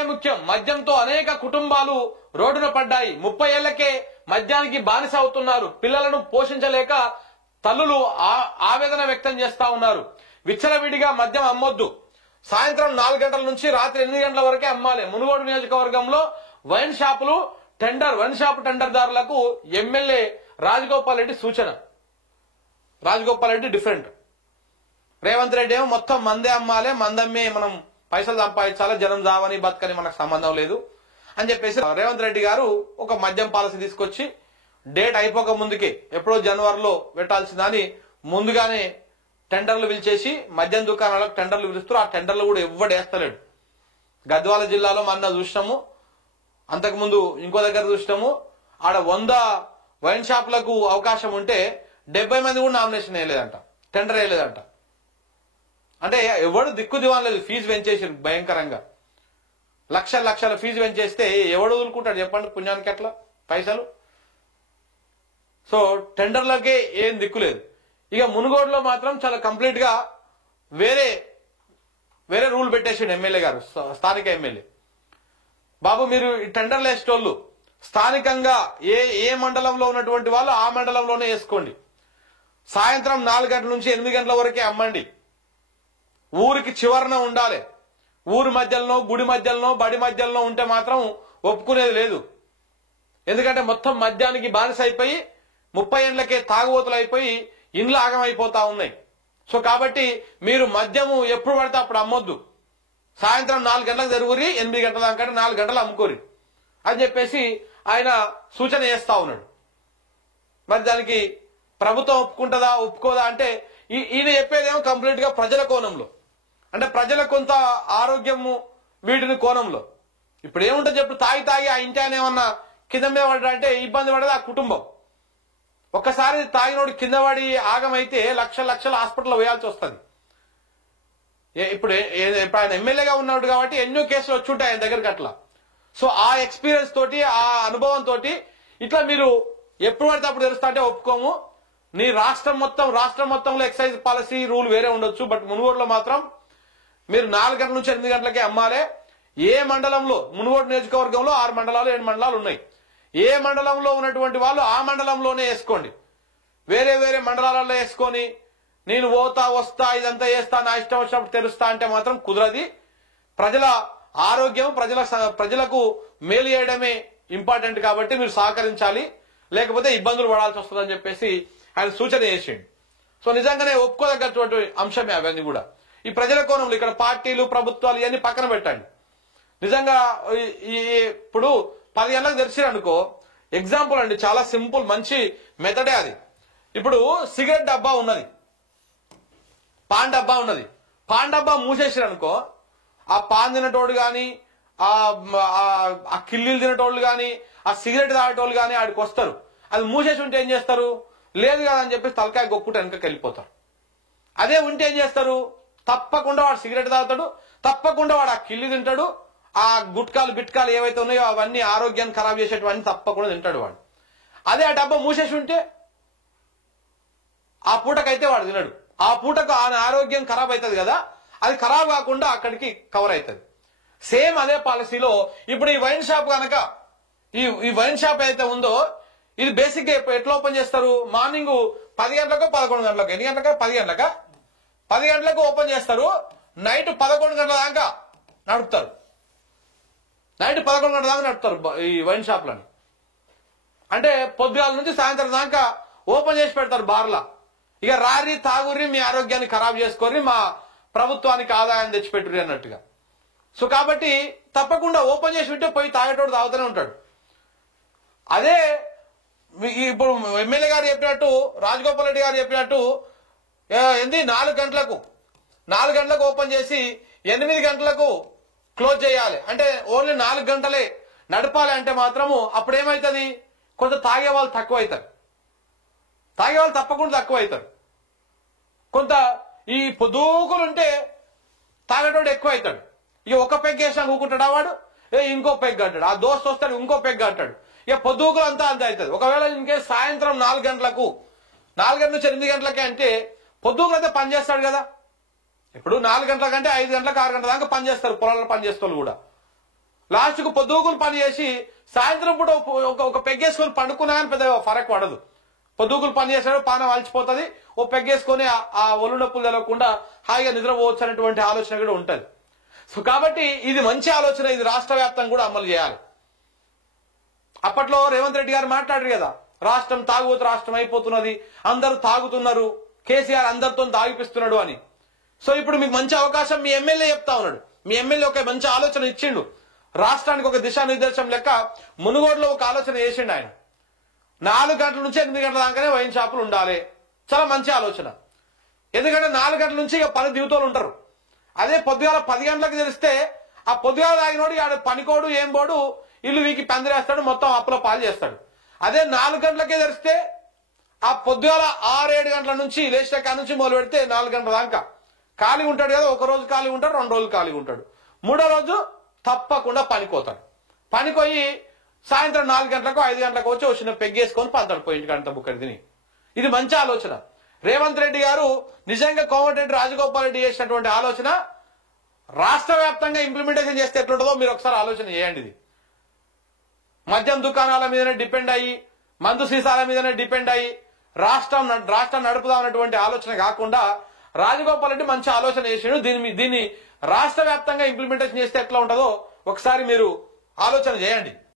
మద్యమే ముఖ్యం. మద్యంతో అనేక కుటుంబాలు రోడ్డున పడ్డాయి. 30 ఏళ్లకే మద్యానికి బానిస అవుతున్నారు. పిల్లలను పోషించలేక తల్లులు ఆవేదన వ్యక్తం చేస్తా ఉన్నారు. విచ్చలవిడిగా మద్యం అమ్మొద్దు. సాయంత్రం 4 గంటల నుంచి రాత్రి 8 గంటల వరకే అమ్మాలి. మునుగోడు నియోజకవర్గంలో వైన్ షాప్ టెండర్దారులకు ఎమ్మెల్యే రాజగోపాల్ రెడ్డి సూచన. రాజగోపాల్ రెడ్డి డిఫరెంట్. రేవంత్ రెడ్డి ఏమో మొత్తం మందే అమ్మాలే, మందమ్మే మనం పైసలు సంపాదించాలి, జనం జావని బతకని మనకు సంబంధం లేదు అని చెప్పేసి రేవంత్ రెడ్డి గారు ఒక మద్యం పాలసీ తీసుకొచ్చి డేట్ అయిపోక ముందుకే ఎప్పుడో జనవరిలో పెట్టాల్సిందని ముందుగానే టెండర్లు పిలిచేసి మద్యం దుకాణాలకు టెండర్లు పిలుస్తారు. ఆ టెండర్లు కూడా ఎవ్వడు వేస్తలేడు. గద్వాల జిల్లాలో మన చూసినాము, అంతకుముందు ఇంకో దగ్గర చూసినాము. ఆడ 100 వైన్ షాపులకు అవకాశం ఉంటే 70 మంది కూడా నామినేషన్ వేయలేదంట, టెండర్ వేయలేదంట. అంటే ఎవడు దిక్కు దివాన్ లేదు. ఫీజు పెంచేసి భయంకరంగా లక్షల ఫీజు పెంచేస్తే ఎవడు వదులుకుంటాడు చెప్పండి పుణ్యానికి అట్లా పైసలు. సో టెండర్లకే ఏం దిక్కు లేదు. ఇక మునుగోడులో మాత్రం చాలా కంప్లీట్ గా వేరే రూల్ పెట్టేసిండు ఎమ్మెల్యే గారు, స్థానిక ఎమ్మెల్యే. బాబు మీరు ఈ టెండర్లు వేసేటోళ్ళు స్థానికంగా ఏ మండలంలో ఉన్నటువంటి వాళ్ళు ఆ మండలంలోనే వేసుకోండి. సాయంత్రం 4 గంటల నుంచి 8 గంటల వరకే అమ్మండి. ఊరికి చివరన ఉండాలి. ఊరి మధ్యలో, గుడి మధ్యలో, బడి మధ్యలో ఉంటే మాత్రం ఒప్పుకునేది లేదు. ఎందుకంటే మొత్తం మద్యానికి బానిస అయిపోయి 30 ఏళ్లకే తాగుబోతులు అయిపోయి ఇండ్లు ఆగమైపోతా ఉన్నాయి. సో కాబట్టి మీరు మద్యము ఎప్పుడు పడితే అప్పుడు అమ్మొద్దు. సాయంత్రం 4 గంటలకు జరుగురి, 8 గంటల దాకా 4 గంటలు అమ్ముకోరి అని చెప్పేసి ఆయన సూచన చేస్తా ఉన్నాడు. మరి దానికి ప్రభుత్వం ఒప్పుకుంటుందా ఒప్పుకోదా అంటే ఈయన చెప్పేదేమో కంప్లీట్ గా ప్రజల కోణంలో, అంటే ప్రజల కొంత ఆరోగ్యము వీటిని కోణంలో. ఇప్పుడు ఏముంటుంది చెప్పు, తాగి ఆ ఇంటి ఆయన ఏమన్నా కింద మీద పడ్డా అంటే ఇబ్బంది పడదు ఆ కుటుంబం. ఒక్కసారి తాగినోడు కింద పడి ఆగమైతే లక్షల హాస్పిటల్ వేయాల్సి వస్తుంది. ఇప్పుడు ఆయన ఎమ్మెల్యేగా ఉన్నాడు కాబట్టి ఎన్నో కేసులు వచ్చి ఉంటాయి ఆయన దగ్గరికి అట్లా. సో ఆ ఎక్స్పీరియన్స్ తోటి, ఆ అనుభవం తోటి ఇట్లా మీరు ఎప్పుడు పడితే అప్పుడు తెలుస్తా అంటే ఒప్పుకోము. నీ రాష్ట్రం మొత్తంలో ఎక్సైజ్ పాలసీ రూల్ వేరే ఉండొచ్చు, బట్ మునుగోడులో మాత్రం మీరు 4 గంటల నుంచి 8 గంటలకే అమ్మాలే. ఏ మండలంలో, మునుగోడు నియోజకవర్గంలో 6 మండలాలు 7 మండలాలు ఉన్నాయి. ఏ మండలంలో ఉన్నటువంటి వాళ్ళు ఆ మండలంలోనే వేసుకోండి. వేరే మండలాలలో వేసుకొని నేను పోతా వస్తా ఇదంతా చేస్తా నా ఇష్టం వచ్చినప్పుడు తెలుస్తా అంటే మాత్రం కుదరది. ప్రజల ఆరోగ్యం, ప్రజలకు మేలు చేయడమే ఇంపార్టెంట్ కాబట్టి మీరు సహకరించాలి, లేకపోతే ఇబ్బందులు పడాల్సి వస్తుందని చెప్పేసి ఆయన సూచన చేసిండు. సో నిజంగానే ఒప్పుకోదగ్గటువంటి అంశమే అవన్నీ కూడా. ఈ ప్రజల కోణంలో ఇక్కడ పార్టీలు, ప్రభుత్వాలు ఇవన్నీ పక్కన పెట్టండి. నిజంగా ఇప్పుడు 10 గంటలకు తెరిచిరనుకో, ఎగ్జాంపుల్ అండి, చాలా సింపుల్ మంచి మెథడే అది. ఇప్పుడు సిగరెట్ డబ్బా ఉన్నది, పాన్ డబ్బా ఉన్నది. పాన్ డబ్బా మూసేసిరనుకో, ఆ పాన్ తినటోడు గాని, ఆ కిల్లీలు తినటోళ్ళు గాని, ఆ సిగరెట్ తాగేటోళ్ళు గాని ఆడికి వస్తారు. అది మూసేసి ఉంటే ఏం చేస్తారు? లేదు కదా అని చెప్పేసి తలకాయ గొక్కుట వెనకకి వెళ్ళిపోతారు. అదే ఉంటే ఏం చేస్తారు? తప్పకుండా వాడు సిగరెట్ తాగుతాడు, తప్పకుండా వాడు ఆ కిల్లి తింటాడు, ఆ బిట్కాలు ఏవైతే ఉన్నాయో అవన్నీ ఆరోగ్యాన్ని ఖరాబ్ చేసేటివన్నీ తప్పకుండా తింటాడు వాడు. అదే ఆ డబ్బా మూసేసి ఉంటే ఆ పూటకైతే వాడు తినడు. ఆ పూటకు ఆయన ఆరోగ్యం ఖరాబ్ అవుతుంది కదా, అది ఖరాబ్ కాకుండా అక్కడికి కవర్ అవుతుంది. సేమ్ అదే పాలసీలో ఇప్పుడు ఈ వైన్ షాప్ కనుక, ఈ వైన్ షాప్ అయితే ఉందో ఇది బేసిక్ గా ఎట్లా ఓపెన్ చేస్తారు? మార్నింగ్ 10 గంటలకు 11 గంటలకు, ఎన్ని గంటలకు? 10 గంటలకు ఓపెన్ చేస్తారు. నైట్ 11 గంటల దాకా నడుపుతారు. ఈ వైన్ షాప్లని. అంటే పొద్దుగాల నుంచి సాయంత్రం దాకా ఓపెన్ చేసి పెడతారు బార్లా. ఇక రారి తాగురి, మీ ఆరోగ్యాన్ని ఖరాబ్ చేసుకోరి, మా ప్రభుత్వానికి ఆదాయం తెచ్చిపెట్టురి అన్నట్టుగా. సో కాబట్టి తప్పకుండా ఓపెన్ చేసి ఉంటే పోయి తాగేటోడు తాగుతూనే ఉంటాడు. అదే ఇప్పుడు ఎమ్మెల్యే గారు చెప్పినట్టు, రాజగోపాల్ రెడ్డి గారు చెప్పినట్టు 4 గంటలకు ఓపెన్ చేసి 8 గంటలకు క్లోజ్ చేయాలి అంటే ఓన్లీ 4 గంటలే నడపాలి అంటే మాత్రము అప్పుడు ఏమవుతుంది? కొంత తాగే వాళ్ళు తక్కువ అవుతారు, తప్పకుండా తక్కువ అవుతారు. కొంత ఈ పొదుగులు ఉంటే తాగేటోడు ఎక్కువ అవుతాడు. ఇక ఒక పెగ్ వేసినా కూకుంటాడు వాడు, ఇంకో పెగ్ అంటాడు, ఆ దోస్తు వస్తాడు ఇంకో పెగ్ అంటాడు. ఇక పొద్దుగులు అంతా అంతే అవుతుంది. ఒకవేళ ఇంకే సాయంత్రం 4 గంటలకు, 4 గంటల నుంచి 8 గంటలకే అంటే పొద్దుగులు అయితే పని చేస్తాడు కదా. ఇప్పుడు 4 గంటల కంటే 5 గంటలకు 6 గంటల దాకా పని చేస్తారు పొలాల్లో పని చేస్తారు కూడా. లాస్ట్ కు పొద్దుగులు పని చేసి సాయంత్రం పూట ఒక పెగ్గేసుకొని పండుకున్నా కానీ పెద్ద ఫరక్ పడదు. పొద్దుగులు పని చేసాడు, పానం అలసిపోతుంది, ఓ పెగ్గేసుకొని ఆ ఒళ్ళు నొప్పులు తెలవకుండా హాయిగా నిద్రపోవచ్చు అనేటువంటి ఆలోచన కూడా ఉంటది. సో కాబట్టి ఇది మంచి ఆలోచన, ఇది రాష్ట్ర వ్యాప్తంగా కూడా అమలు చేయాలి. అప్పట్లో రేవంత్ రెడ్డి గారు మాట్లాడారు కదా, రాష్ట్రం తాగుబోతు రాష్ట్రం అయిపోతున్నది, అందరూ తాగుతున్నారు, కేసీఆర్ అందరితో తాగిపిస్తున్నాడు అని. సో ఇప్పుడు మీకు మంచి అవకాశం మీ ఎమ్మెల్యే చెప్తా ఉన్నాడు. మీ ఎమ్మెల్యే ఒక మంచి ఆలోచన ఇచ్చిండు, రాష్ట్రానికి ఒక దిశానిర్దేశం లెక్క మునుగోడులో ఒక ఆలోచన చేసిండు ఆయన. 4 గంటల నుంచి 8 గంటల దాకానే వైన్ షాపులు ఉండాలి. చాలా మంచి ఆలోచన. ఎందుకంటే 4 గంటల నుంచి ఇక పని దిగుతోలు ఉంటారు. అదే పొద్దుగాల 10 గంటలకు తెలిస్తే ఆ పొద్దుగాల తాగినోడు ఆడ పనికోడు ఏం పోడు, ఇల్లు వీకి పందిరేస్తాడు, మొత్తం అప్పుల పాలు చేస్తాడు. అదే 4 గంటలకే తెరిస్తే ఆ పొద్దుగాల 6-7 గంటల నుంచి లేచిన కాడ నుంచి మొదలు పెడితే 4 గంటల దాకా ఖాళీ ఉంటాడు కదా. ఒక రోజు ఖాళీ ఉంటాడు, 2 రోజులు ఖాళీ ఉంటాడు, 3వ రోజు తప్పకుండా పనికోతాడు. పనికోయి సాయంత్రం 4 గంటలకు 5 గంటలకు వచ్చి వచ్చిన పెగ్గేసుకొని పంతాడు పోయి ఇంటికి అంత బుక్కడి తిని. ఇది మంచి ఆలోచన. రేవంత్ రెడ్డి గారు నిజంగా కోమటిరెడ్డి రాజగోపాల్ రెడ్డి చేసినటువంటి ఆలోచన రాష్ట్ర వ్యాప్తంగా ఇంప్లిమెంటేషన్ చేస్తే ఎట్లుంటుందో మీరు ఒకసారి ఆలోచన చేయండి. ఇది మద్యం దుకాణాల మీదనే డిపెండ్ అయ్యి, మందు సీసాల మీదనే డిపెండ్ అయ్యి రాష్ట్రం నడుపుదామన్నటువంటి ఆలోచన కాకుండా రాజగోపాల్ రెడ్డి మంచి ఆలోచన చేసిండు. దీన్ని రాష్ట్ర వ్యాప్తంగా ఇంప్లిమెంటేషన్ చేస్తే ఎట్లా ఉంటుందో ఒకసారి మీరు ఆలోచన చేయండి.